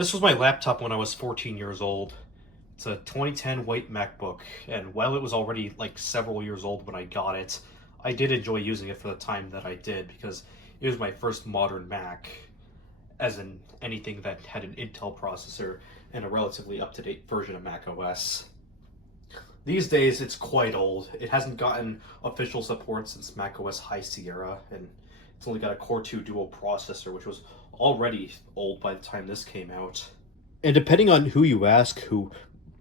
This was my laptop when I was 14 years old. It's a 2010 white MacBook, and while it was already like several years old when I got it, I did enjoy using it for the time that I did because it was my first modern Mac, as in anything that had an Intel processor and a relatively up-to-date version of Mac OS. These days, it's quite old. It hasn't gotten official support since Mac OS High Sierra, and it's only got a Core 2 Duo processor, which was already old by the time this came out. And depending on who you ask, who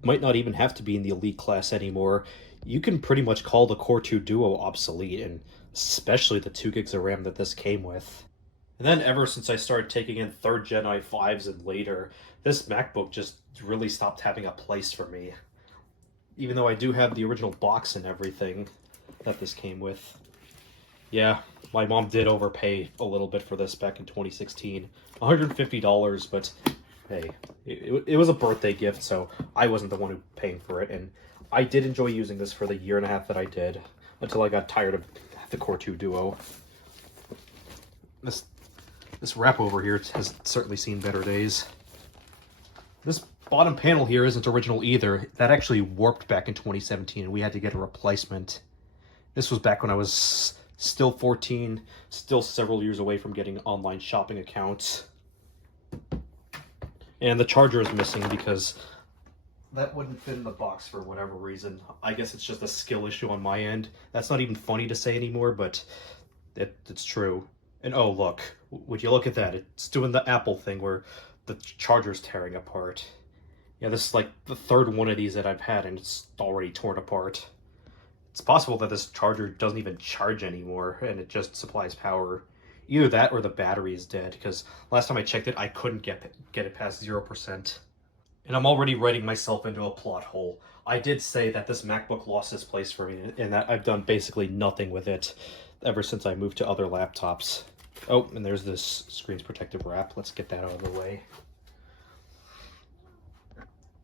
might not even have to be in the elite class anymore, you can pretty much call the Core 2 Duo obsolete, and especially the 2 gigs of RAM that this came with. And then ever since I started taking in 3rd Gen i5s and later, this MacBook just really stopped having a place for me. Even though I do have the original box and everything that this came with. Yeah, my mom did overpay a little bit for this back in 2016. $150, but hey, it was a birthday gift, so I wasn't the one who paying for it, and I did enjoy using this for the year and a half that I did, until I got tired of the Core 2 Duo. This wrap over here has certainly seen better days. This bottom panel here isn't original either. That actually warped back in 2017, and we had to get a replacement. This was back when I was still 14, still several years away from getting online shopping accounts. And the charger is missing because that wouldn't fit in the box for whatever reason. I guess it's just a skill issue on my end. That's not even funny to say anymore, but it's true. And oh, look, would you look at that? It's doing the Apple thing where the charger's tearing apart. Yeah, this is like the 3rd one of these that I've had, and it's already torn apart. It's possible that this charger doesn't even charge anymore, and it just supplies power. Either that or the battery is dead, because last time I checked it, I couldn't get it past 0%. And I'm already writing myself into a plot hole. I did say that this MacBook lost its place for me, and that I've done basically nothing with it ever since I moved to other laptops. Oh, and there's this screen's protective wrap. Let's get that out of the way.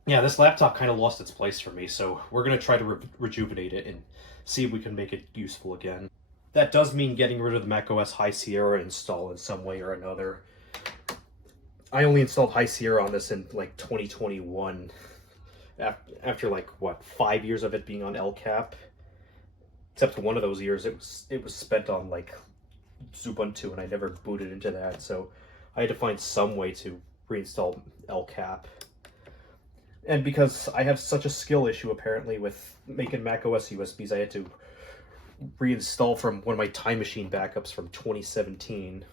Yeah, this laptop kind of lost its place for me, so we're going to try to rejuvenate it and see if we can make it useful again. That does mean getting rid of the Mac OS High Sierra install in some way or another. I only installed High Sierra on this in like 2021, after like, what, 5 years of it being on LCAP? Except one of those years, it was spent on like Ubuntu, and I never booted into that, so I had to find some way to reinstall LCAP. And because I have such a skill issue apparently with making macOS USBs, I had to reinstall from one of my Time Machine backups from 2017.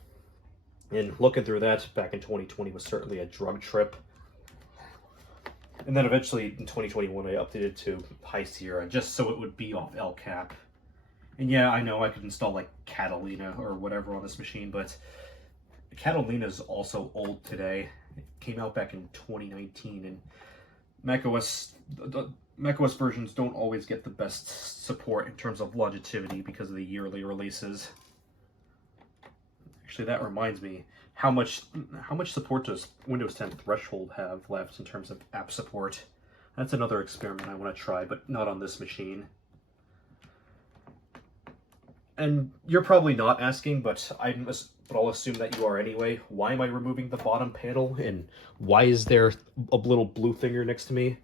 And looking through that back in 2020 was certainly a drug trip. And then eventually in 2021 I updated to High Sierra just so it would be off LCAP. And yeah, I know I could install like Catalina or whatever on this machine, but Catalina is also old today. It came out back in 2019, and macOS versions don't always get the best support in terms of longevity because of the yearly releases. Actually, that reminds me, how much support does Windows 10 Threshold have left in terms of app support? That's another experiment I want to try, but not on this machine. And you're probably not asking, but I'll assume that you are anyway. Why am I removing the bottom panel, and why is there a little blue finger next to me?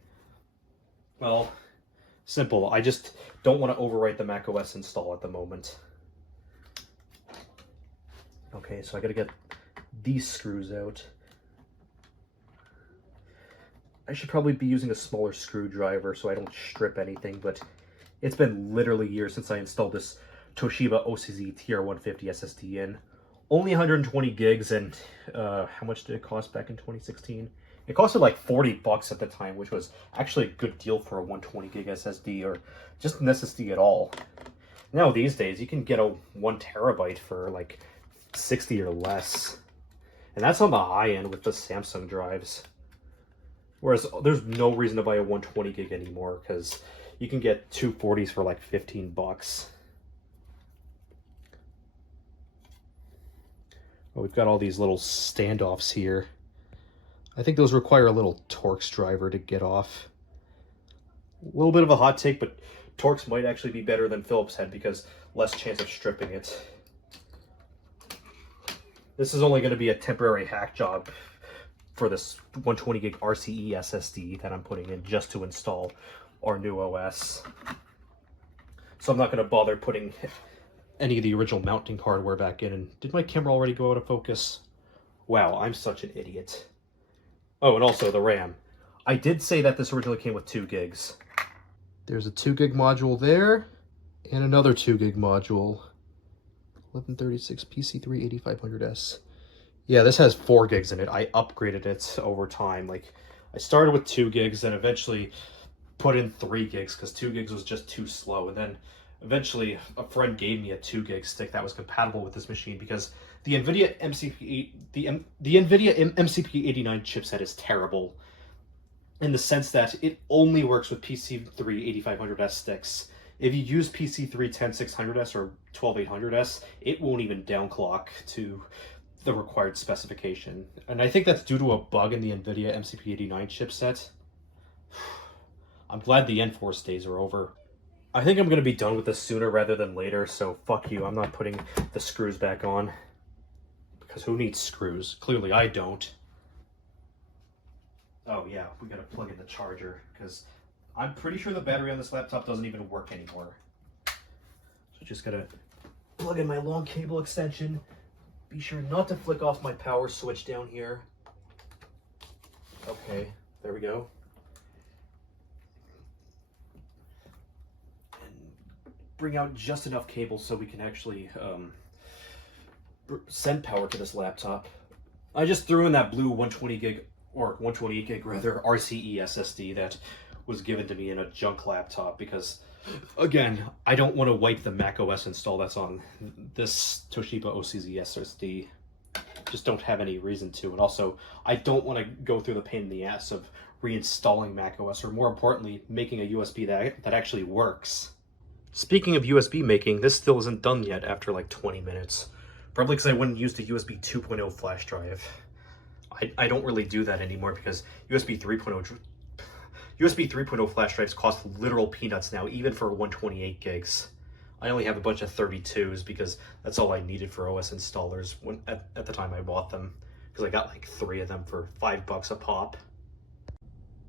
Well, simple. I just don't want to overwrite the macOS install at the moment. Okay, so I gotta get these screws out. I should probably be using a smaller screwdriver so I don't strip anything, but it's been literally years since I installed this Toshiba OCZ TR150 SSD in. Only 120 gigs, and how much did it cost back in 2016? It costed like $40 at the time, which was actually a good deal for a 120 gig SSD, or just an SSD at all. Now these days, you can get a 1 terabyte for like 60 or less. And that's on the high end with the Samsung drives. Whereas there's no reason to buy a 120 gig anymore, because you can get 240s for like $15. Oh, we've got all these little standoffs here. I think those require a little Torx driver to get off. A little bit of a hot take, but Torx might actually be better than Phillips head because less chance of stripping it. This is only going to be a temporary hack job for this 120 gig RCE SSD that I'm putting in just to install our new OS. So I'm not going to bother putting any of the original mounting hardware back in. And did my camera already go out of focus? Wow, I'm such an idiot. Oh, and also the RAM. I did say that this originally came with 2 gigs. There's a 2 gig module there, and another 2 gig module. 1136 PC3 8500S. Yeah, this has 4 gigs in it. I upgraded it over time. Like, I started with 2 gigs, then eventually put in 3 gigs because 2 gigs was just too slow. And then eventually a friend gave me a 2 gig stick that was compatible with this machine because the NVIDIA MCP89 chipset is terrible in the sense that it only works with PC3 8500S sticks. If you use PC3 10600S or 12800S, it won't even downclock to the required specification. And I think that's due to a bug in the NVIDIA MCP89 chipset. I'm glad the Enforce days are over. I think I'm going to be done with this sooner rather than later, so fuck you. I'm not putting the screws back on. Because who needs screws? Clearly I don't. Oh yeah, we gotta plug in the charger, because I'm pretty sure the battery on this laptop doesn't even work anymore. So just gotta plug in my long cable extension. Be sure not to flick off my power switch down here. Okay, there we go. And bring out just enough cable so we can actually send power to this laptop. I just threw in that blue 120 gig, or 128 gig rather, RCE SSD that was given to me in a junk laptop because, again, I don't want to wipe the macOS install that's on this Toshiba OCZ SSD. Just don't have any reason to. And also, I don't want to go through the pain in the ass of reinstalling macOS, or more importantly, making a USB that actually works. Speaking of USB making, this still isn't done yet after like 20 minutes. Probably because I went and used a USB 2.0 flash drive. I don't really do that anymore because USB 3.0 flash drives cost literal peanuts now, even for 128 gigs. I only have a bunch of 32s because that's all I needed for OS installers at the time I bought them, because I got like 3 of them for $5 a pop.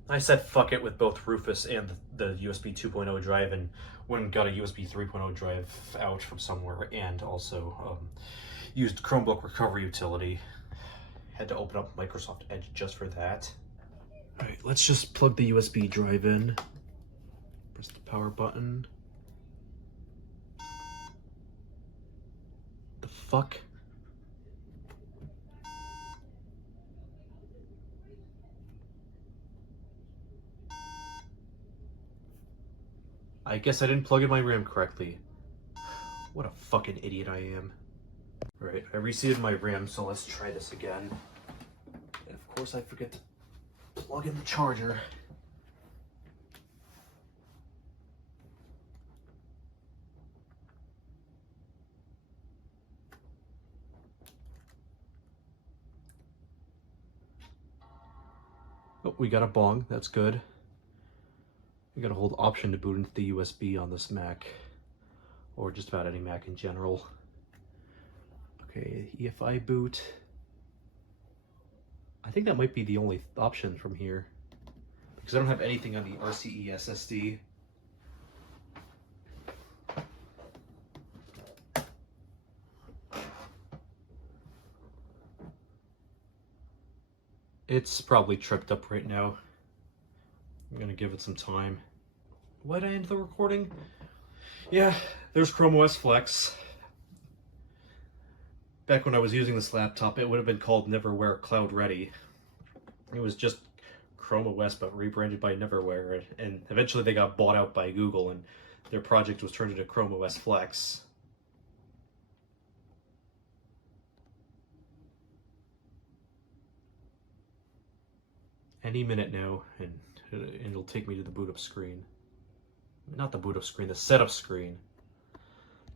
I said fuck it with both Rufus and the USB 2.0 drive and went and got a USB 3.0 drive out from somewhere, and also used Chromebook recovery utility. Had to open up Microsoft Edge just for that. Alright, let's just plug the USB drive in. Press the power button. The fuck? I guess I didn't plug in my RAM correctly. What a fucking idiot I am. Alright, I reseated my RAM, so let's try this again. And of course I forget to plug in the charger. Oh, we got a bong, that's good. We gotta hold Option to boot into the USB on this Mac, or just about any Mac in general. Okay, EFI boot. I think that might be the only option from here, because I don't have anything on the RCE SSD. It's probably tripped up right now. I'm gonna give it some time. Why'd I end the recording? Yeah, there's Chrome OS Flex. Back when I was using this laptop, it would have been called Neverware Cloud Ready. It was just Chrome OS, but rebranded by Neverware, and eventually they got bought out by Google, and their project was turned into Chrome OS Flex. Any minute now, and it'll take me to the boot up screen. Not the boot up screen, the setup screen.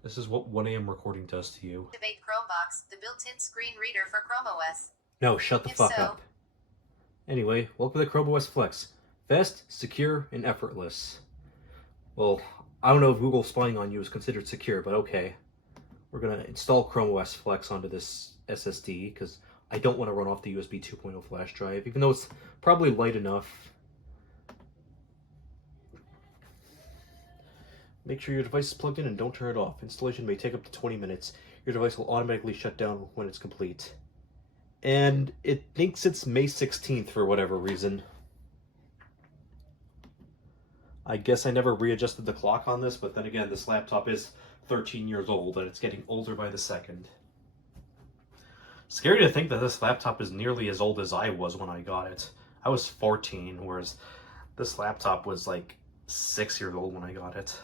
This is what 1 AM recording does to you. Activate Chromebox, the built-in screen reader for Chrome OS. No, shut the fuck up. Anyway, welcome to Chrome OS Flex. Fast, secure, and effortless. Well, I don't know if Google spying on you is considered secure, but okay. We're gonna install Chrome OS Flex onto this SSD, because I don't want to run off the USB 2.0 flash drive, even though it's probably light enough. Make sure your device is plugged in and don't turn it off. Installation may take up to 20 minutes. Your device will automatically shut down when it's complete. And it thinks it's May 16th for whatever reason. I guess I never readjusted the clock on this, but then again, this laptop is 13 years old and it's getting older by the second. Scary to think that this laptop is nearly as old as I was when I got it. I was 14, whereas this laptop was like 6 years old when I got it.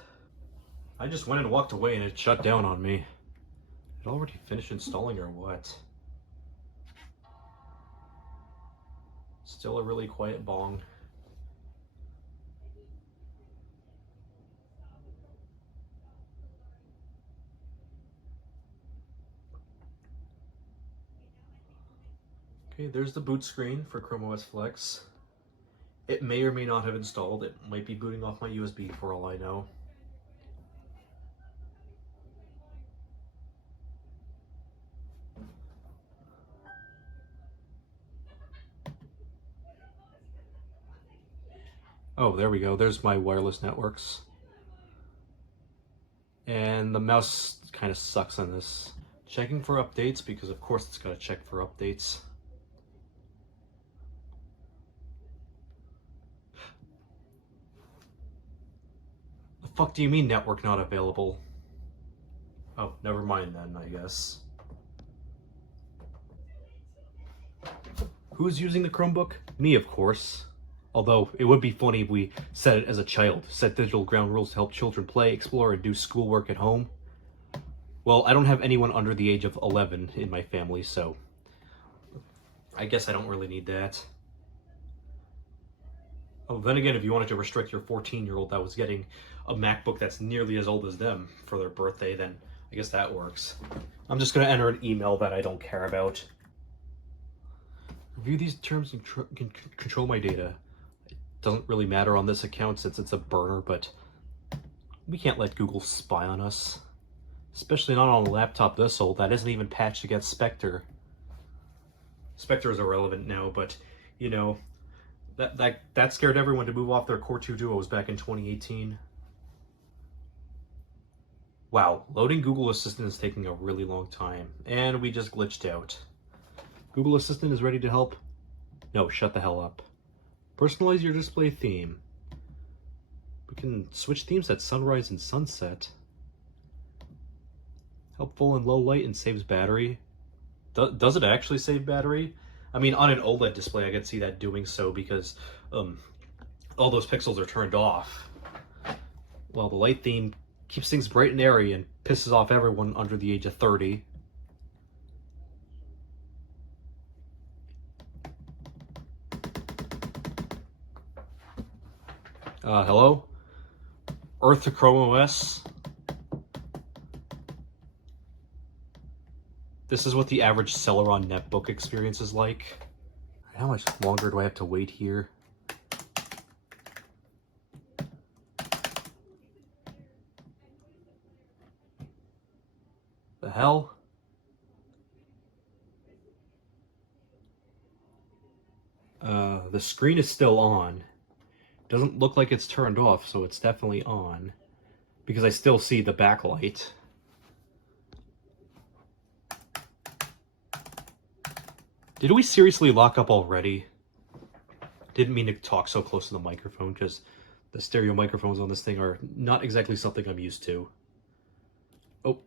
I just went and walked away and it shut down on me. It already finished installing or what? Still a really quiet bong. Okay, there's the boot screen for Chrome OS Flex. It may or may not have installed. It might be booting off my USB for all I know. Oh, there we go. There's my wireless networks. And the mouse kind of sucks on this. Checking for updates, because of course it's got to check for updates. The fuck do you mean network not available? Oh, never mind then, I guess. Who's using the Chromebook? Me, of course. Although, it would be funny if we set it as a child. Set digital ground rules to help children play, explore, and do schoolwork at home. Well, I don't have anyone under the age of 11 in my family, so I guess I don't really need that. Oh, then again, if you wanted to restrict your 14-year-old that was getting a MacBook that's nearly as old as them for their birthday, then I guess that works. I'm just going to enter an email that I don't care about. Review these terms and control my data. It doesn't really matter on this account since it's a burner, but we can't let Google spy on us. Especially not on a laptop this old that isn't even patched against Spectre. Spectre is irrelevant now, but you know, that scared everyone to move off their Core 2 Duos back in 2018. Wow, loading Google Assistant is taking a really long time, and we just glitched out. Google Assistant is ready to help? No, shut the hell up. Personalize your display theme. We can switch themes at sunrise and sunset. Helpful in low light and saves battery. Does it actually save battery? I mean, on an OLED display, I could see that doing so because all those pixels are turned off. While the light theme keeps things bright and airy and pisses off everyone under the age of 30. Hello? Earth to Chrome OS. This is what the average Celeron netbook experience is like. How much longer do I have to wait here? The hell? The screen is still on. Doesn't look like it's turned off, so it's definitely on. Because I still see the backlight. Did we seriously lock up already? Didn't mean to talk so close to the microphone, because the stereo microphones on this thing are not exactly something I'm used to. Oh.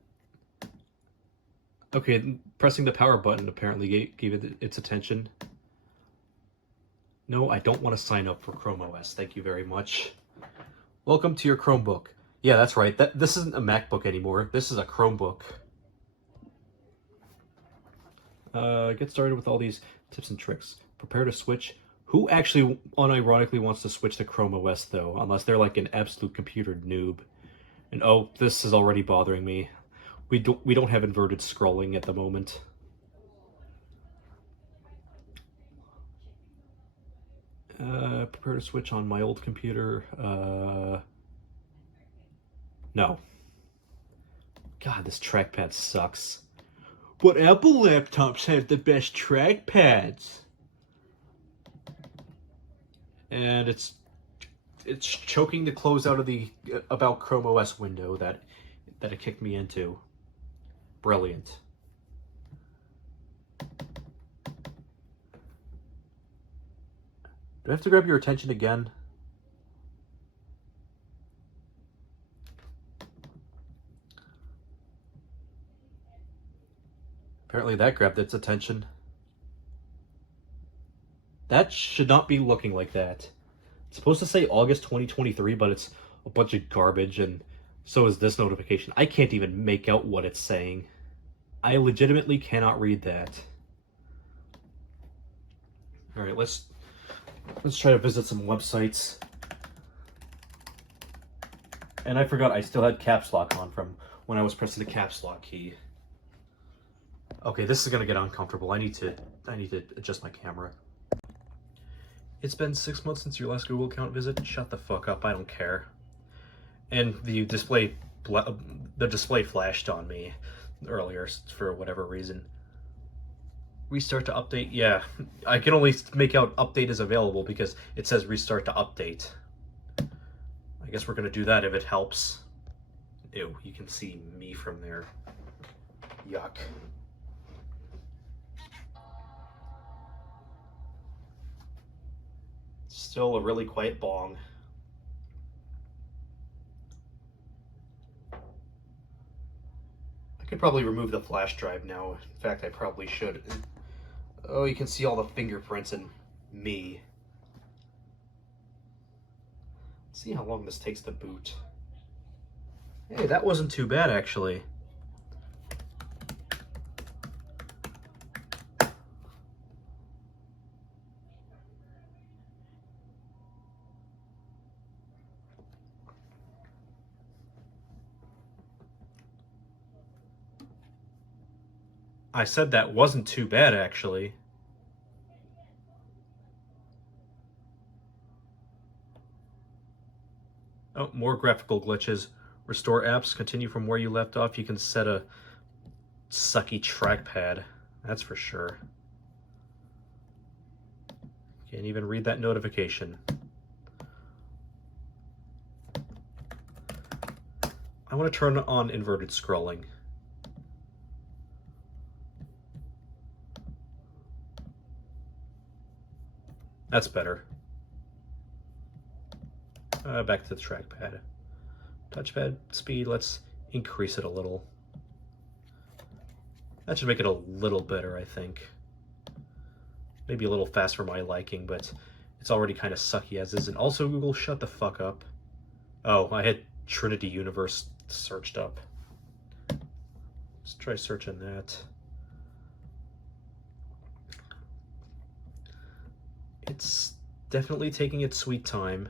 Okay, pressing the power button apparently gave it its attention. No, I don't want to sign up for Chrome OS. Thank you very much. Welcome to your Chromebook. Yeah, that's right. This isn't a MacBook anymore. This is a Chromebook. Get started with all these tips and tricks. Prepare to switch. Who actually unironically wants to switch to Chrome OS though? Unless they're like an absolute computer noob. And oh, this is already bothering me. We don't have inverted scrolling at the moment. Prepare to switch on my old computer. No. God, this trackpad sucks. But Apple laptops have the best trackpads. And it's choking to close out of the About Chrome OS window that it kicked me into. Brilliant. Do I have to grab your attention again? Apparently that grabbed its attention. That should not be looking like that. It's supposed to say August 2023, but it's a bunch of garbage, and so is this notification. I can't even make out what it's saying. I legitimately cannot read that. Alright, let's try to visit some websites. And I forgot I still had caps lock on from when I was pressing the caps lock key. Okay, this is gonna get uncomfortable. I need to adjust my camera. It's been 6 months since your last Google account visit. Shut the fuck up, I don't care. And the display flashed on me earlier for whatever reason. Restart to update. Yeah, I can only make out update is available because it says restart to update. I guess we're gonna do that if it helps. Ew, you can see me from there. Yuck. Still a really quiet bong. I could probably remove the flash drive now. In fact, I probably should. Oh, you can see all the fingerprints and me. Let's see how long this takes to boot. Hey, that wasn't too bad, actually. I said that wasn't too bad, actually. Oh, more graphical glitches. Restore apps, continue from where you left off. You can set a sucky trackpad. That's for sure. Can't even read that notification. I want to turn on inverted scrolling. That's better. Back to the trackpad. Touchpad speed, let's increase it a little. That should make it a little better, I think. Maybe a little fast for my liking, but it's already kind of sucky as is. And also, Google, shut the fuck up. Oh, I had Trinity Universe searched up. Let's try searching that. It's definitely taking its sweet time.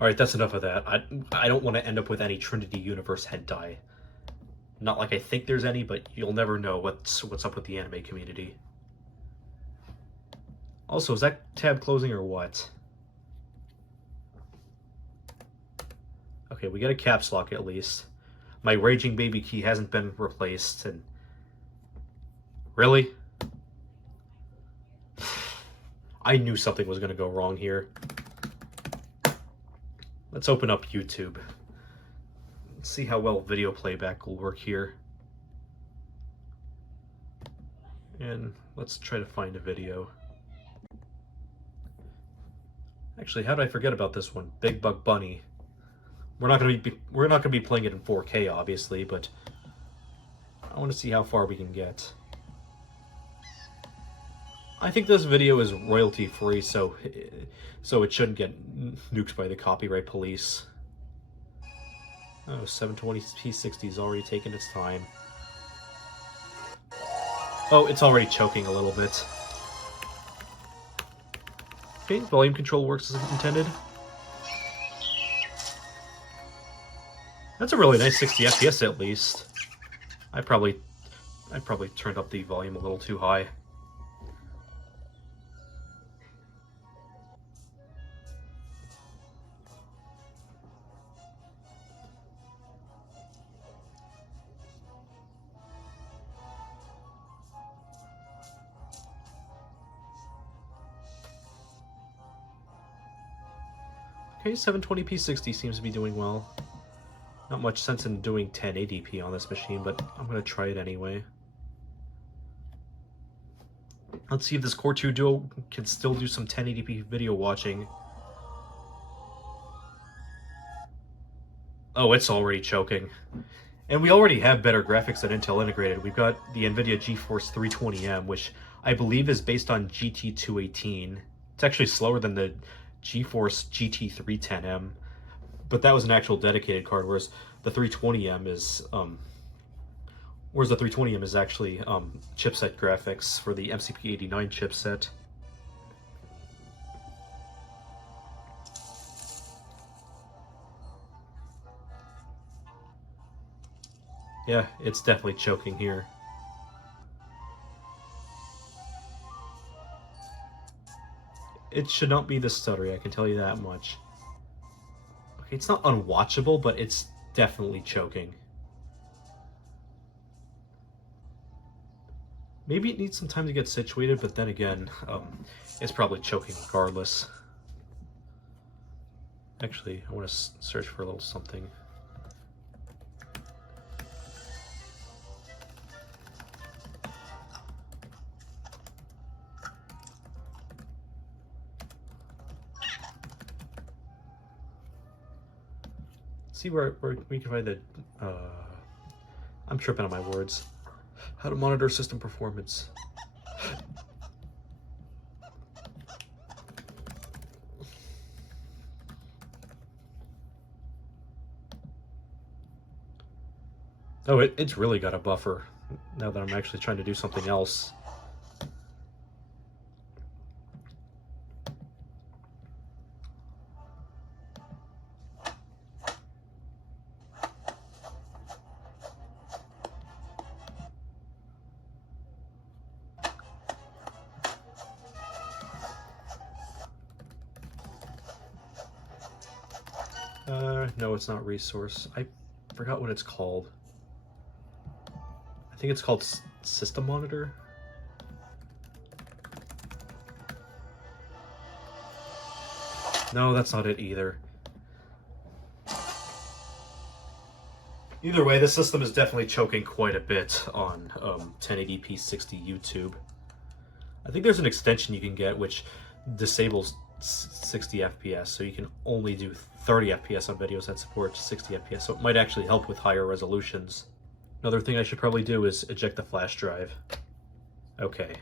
Alright, that's enough of that. I don't want to end up with any Trinity Universe hentai. Not like I think there's any, but you'll never know what's up with the anime community. Also, is that tab closing or what? Okay, we get a caps lock at least. My Raging Baby key hasn't been replaced, and... Really? I knew something was going to go wrong here. Let's open up YouTube. Let's see how well video playback will work here. And let's try to find a video. Actually, how did I forget about this one? Big Bug Bunny. We're not gonna be playing it in 4K, obviously, but I want to see how far we can get. I think this video is royalty free, so it shouldn't get nuked by the copyright police. Oh, 720p60 is already taking its time. Oh, it's already choking a little bit. Okay, volume control works as intended. That's a really nice 60 FPS at least. I probably turned up the volume a little too high. Okay, 720p 60 seems to be doing well. Not much sense in doing 1080p on this machine, but I'm going to try it anyway. Let's see if this Core 2 Duo can still do some 1080p video watching. Oh, it's already choking. And we already have better graphics than Intel integrated. We've got the NVIDIA GeForce 320M, which I believe is based on GT218. It's actually slower than the GeForce GT310M, but that was an actual dedicated card, whereas the 320M is actually chipset graphics for the MCP89 chipset. Yeah, it's definitely choking here. It should not be this stuttery, I can tell you that much. Okay, it's not unwatchable, but it's definitely choking. Maybe it needs some time to get situated, but then again, it's probably choking regardless. Actually, I want to search for a little something. See where we can find the, I'm tripping on my words. How to monitor system performance. Oh, it's really got a buffer now that I'm actually trying to do something else. No, it's not resource. I forgot what it's called. I think it's called System Monitor. No, that's not it either. Either way, the system is definitely choking quite a bit on 1080p 60 YouTube. I think there's an extension you can get which disables 60 FPS, so you can only do 30 FPS on videos that support 60 FPS, so it might actually help with higher resolutions. Another thing I should probably do is eject the flash drive. Okay.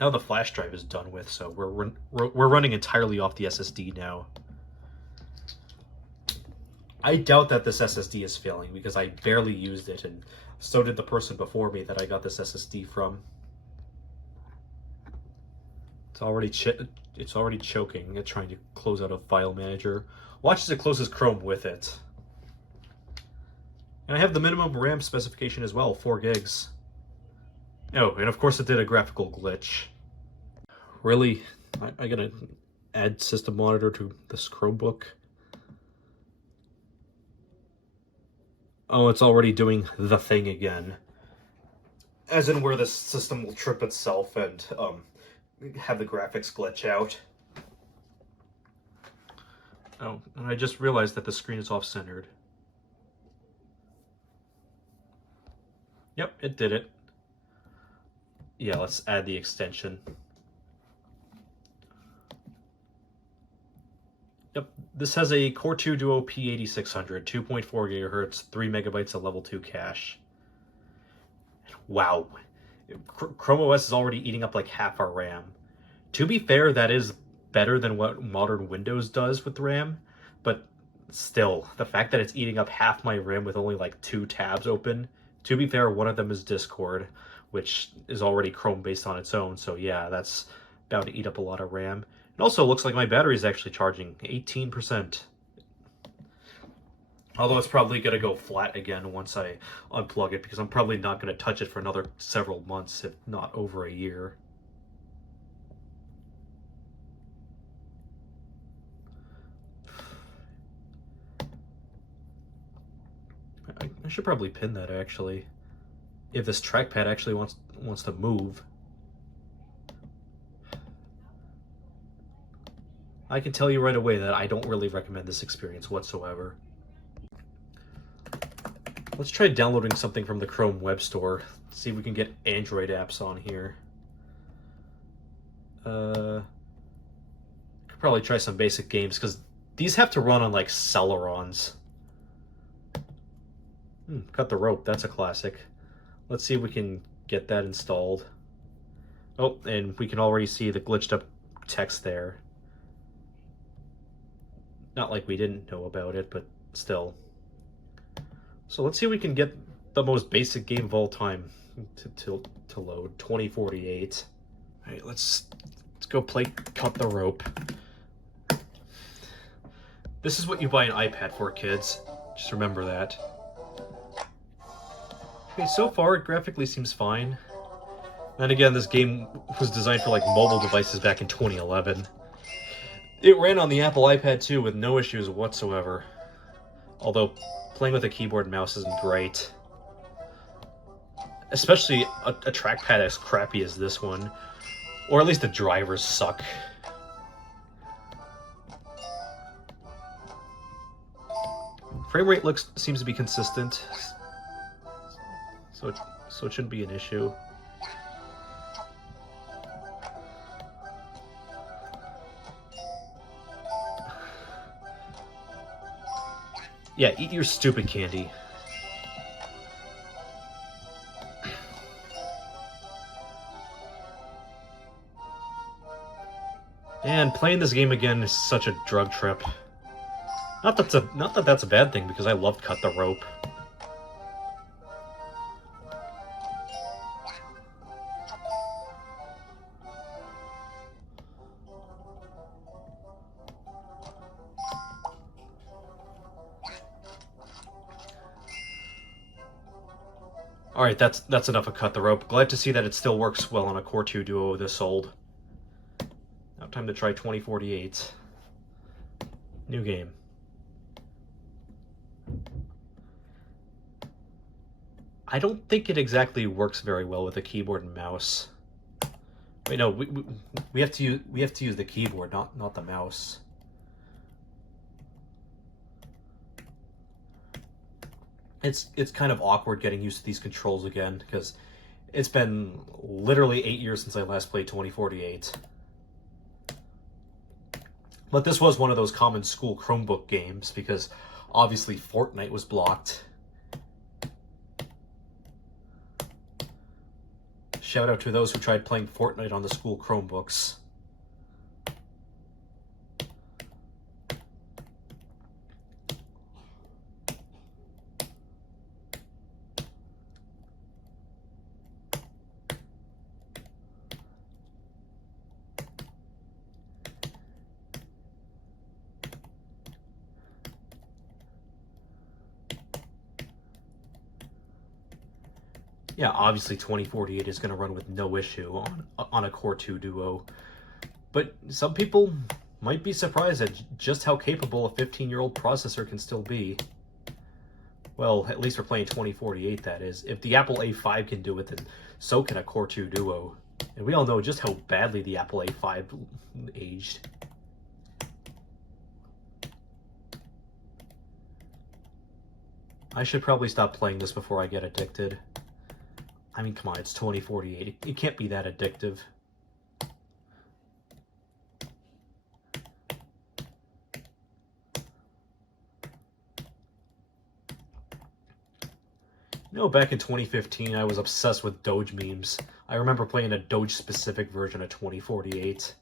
Now the flash drive is done with, so we're running entirely off the SSD now. I doubt that this SSD is failing because I barely used it, and so did the person before me that I got this SSD from. It's already choking at trying to close out a file manager. Watch as it closes Chrome with it. And I have the minimum RAM specification as well, 4 gigs. Oh, and of course it did a graphical glitch. Really? I gotta add system monitor to this Chromebook? Oh, it's already doing the thing again. As in where the system will trip itself and have the graphics glitch out. Oh, and I just realized that the screen is off-centered. Yep, it did it. Yeah, let's add the extension. Yep, this has a Core 2 Duo P8600, 2.4 gigahertz, 3 megabytes of level 2 cache. Wow. Chrome OS is already eating up like half our RAM. To be fair, that is better than what modern Windows does with RAM, but still, the fact that it's eating up half my RAM with only like 2 tabs open, to be fair, one of them is Discord, which is already Chrome based on its own, so yeah, that's bound to eat up a lot of RAM. It also looks like my battery is actually charging 18%. Although it's probably going to go flat again once I unplug it, because I'm probably not going to touch it for another several months, if not over a year. I should probably pin that, actually. If this trackpad actually wants to move. I can tell you right away that I don't really recommend this experience whatsoever. Let's try downloading something from the Chrome Web Store. See if we can get Android apps on here. Could probably try some basic games because these have to run on like Celerons. Cut the Rope, that's a classic. Let's see if we can get that installed. Oh, and we can already see the glitched up text there. Not like we didn't know about it, but still. So let's see if we can get the most basic game of all time to load, 2048. All right, let's go play Cut the Rope. This is what you buy an iPad for, kids. Just remember that. Okay, so far it graphically seems fine. And again, this game was designed for like mobile devices back in 2011. It ran on the Apple iPad 2 with no issues whatsoever. Although playing with a keyboard and mouse isn't great. Especially a trackpad as crappy as this one. Or at least the drivers suck. Frame rate seems to be consistent. So it shouldn't be an issue. Yeah, eat your stupid candy. And playing this game again is such a drug trip. Not that that's a bad thing, because I loved Cut the Rope. Alright, that's enough of Cut the Rope. Glad to see that it still works well on a Core 2 Duo this old. Now time to try 2048. New game. I don't think it exactly works very well with a keyboard and mouse. Wait, no, we have to use the keyboard, not the mouse. It's kind of awkward getting used to these controls again, because it's been literally 8 years since I last played 2048. But this was one of those common school Chromebook games, because obviously Fortnite was blocked. Shout out to those who tried playing Fortnite on the school Chromebooks. Yeah, obviously 2048 is going to run with no issue on a Core 2 Duo. But some people might be surprised at just how capable a 15-year-old processor can still be. Well, at least for playing 2048, that is. If the Apple A5 can do it, then so can a Core 2 Duo. And we all know just how badly the Apple A5 aged. I should probably stop playing this before I get addicted. I mean, come on, it's 2048. It can't be that addictive. You know, back in 2015, I was obsessed with Doge memes. I remember playing a Doge-specific version of 2048.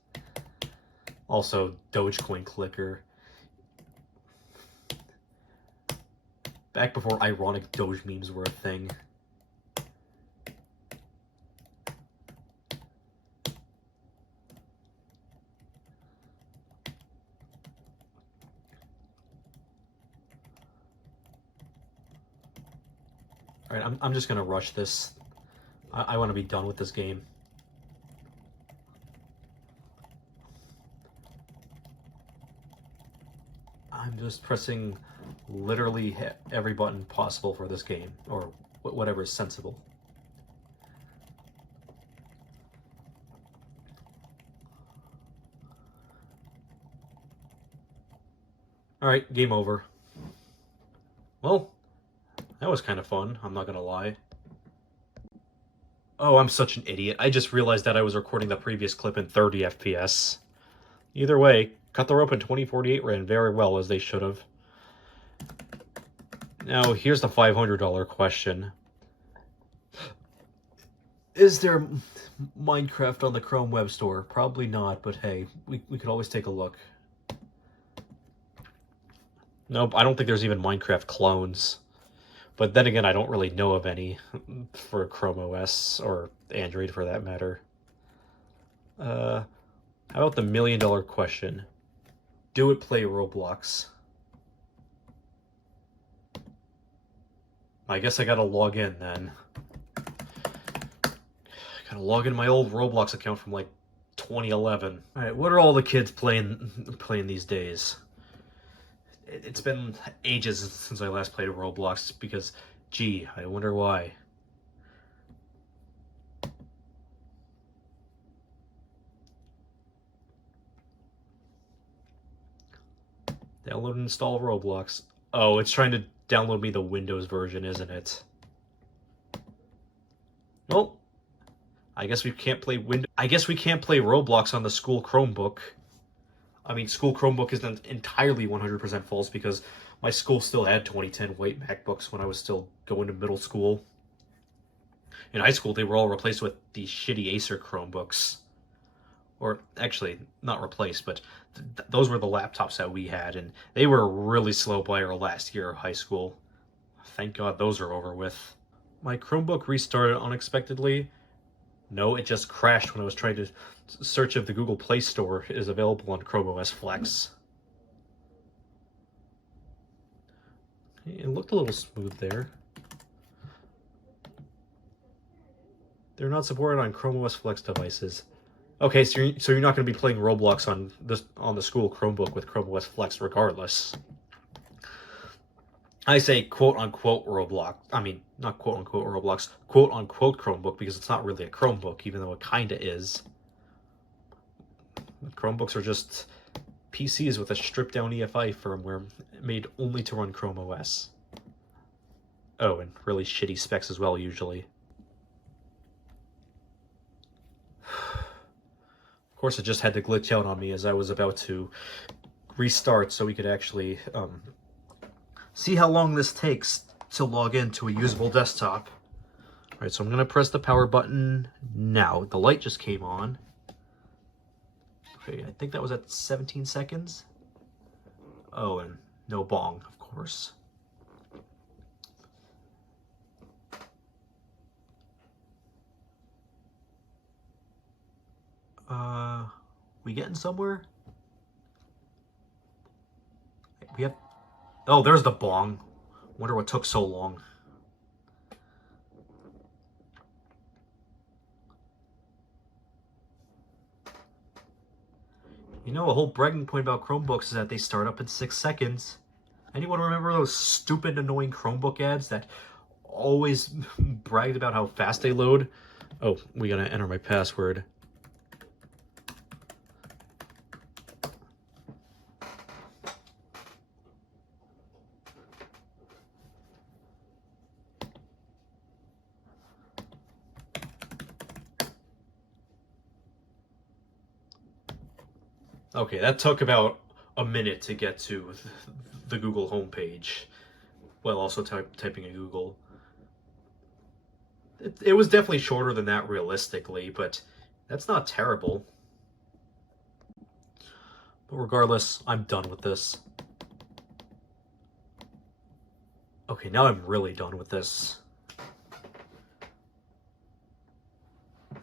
Also, Dogecoin Clicker. Back before ironic Doge memes were a thing. Alright, I'm just gonna rush this. I want to be done with this game. I'm just pressing literally every button possible for this game, or whatever is sensible. Alright, game over. Well, that was kind of fun, I'm not gonna lie. Oh, I'm such an idiot. I just realized that I was recording the previous clip in 30 FPS. Either way, Cut the Rope in 2048 ran very well, as they should have. Now, here's the $500 question. Is there Minecraft on the Chrome Web Store? Probably not, but hey, we could always take a look. Nope, I don't think there's even Minecraft clones. But then again, I don't really know of any for Chrome OS, or Android for that matter. How about the $1 million question? Do it play Roblox? I guess I gotta log in then. Gotta log in my old Roblox account from like 2011. Alright, what are all the kids playing these days? It's been ages since I last played Roblox because, gee, I wonder why. Download and install Roblox. Oh, it's trying to download me the Windows version, isn't it? Well, I guess we can't play Roblox on the school Chromebook. I mean, school Chromebook isn't entirely 100% false because my school still had 2010 white MacBooks when I was still going to middle school. In high school, they were all replaced with these shitty Acer Chromebooks. Or actually, not replaced, but those were the laptops that we had, and they were really slow by our last year of high school. Thank God those are over with. My Chromebook restarted unexpectedly. No, it just crashed when I was trying to search if the Google Play Store is available on Chrome OS Flex. It looked a little smooth there. They're not supported on Chrome OS Flex devices. Okay, so you're not going to be playing Roblox on the school Chromebook with Chrome OS Flex regardless. I say quote-unquote Roblox. I mean, not quote-unquote Roblox, quote-unquote Chromebook, because it's not really a Chromebook, even though it kinda is. Chromebooks are just PCs with a stripped-down EFI firmware made only to run Chrome OS. Oh, and really shitty specs as well, usually. Of course, it just had to glitch out on me as I was about to restart so we could actually see how long this takes to log into a usable desktop. Alright, so I'm going to press the power button now. The light just came on. Okay, I think that was at 17 seconds. Oh, and no bong, of course. We getting somewhere? We have... Oh, there's the bong. Wonder what took so long. You know, a whole bragging point about Chromebooks is that they start up in 6 seconds. Anyone remember those stupid, annoying Chromebook ads that always bragged about how fast they load? Oh, we gotta enter my password. Okay, that took about a minute to get to the Google homepage, while also typing in Google. It was definitely shorter than that realistically, but that's not terrible. But regardless, I'm done with this. Okay, now I'm really done with this.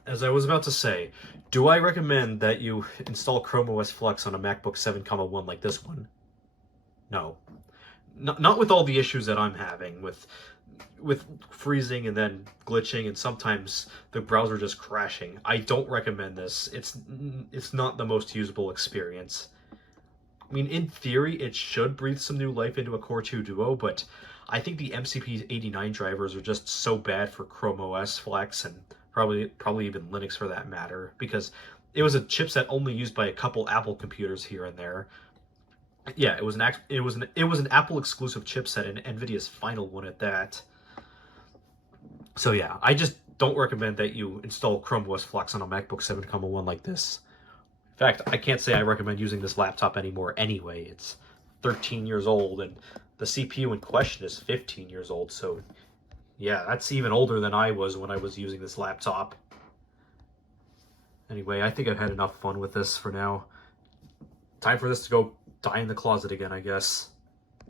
As I was about to say, do I recommend that you install Chrome OS Flex on a MacBook 7,1 like this one? No. Not with all the issues that I'm having with freezing and then glitching and sometimes the browser just crashing. I don't recommend this. It's not the most usable experience. I mean, in theory, it should breathe some new life into a Core 2 Duo, but I think the MCP89 drivers are just so bad for Chrome OS Flex and probably even Linux for that matter, because it was a chipset only used by a couple Apple computers here and there. Yeah, it was an Apple exclusive chipset and Nvidia's final one at that. So yeah, I just don't recommend that you install Chrome OS Flex on a MacBook 7.1 like this. In fact, I can't say I recommend using this laptop anymore anyway. It's 13 years old and the CPU in question is 15 years old. So yeah, that's even older than I was when I was using this laptop. Anyway, I think I've had enough fun with this for now. Time for this to go die in the closet again, I guess.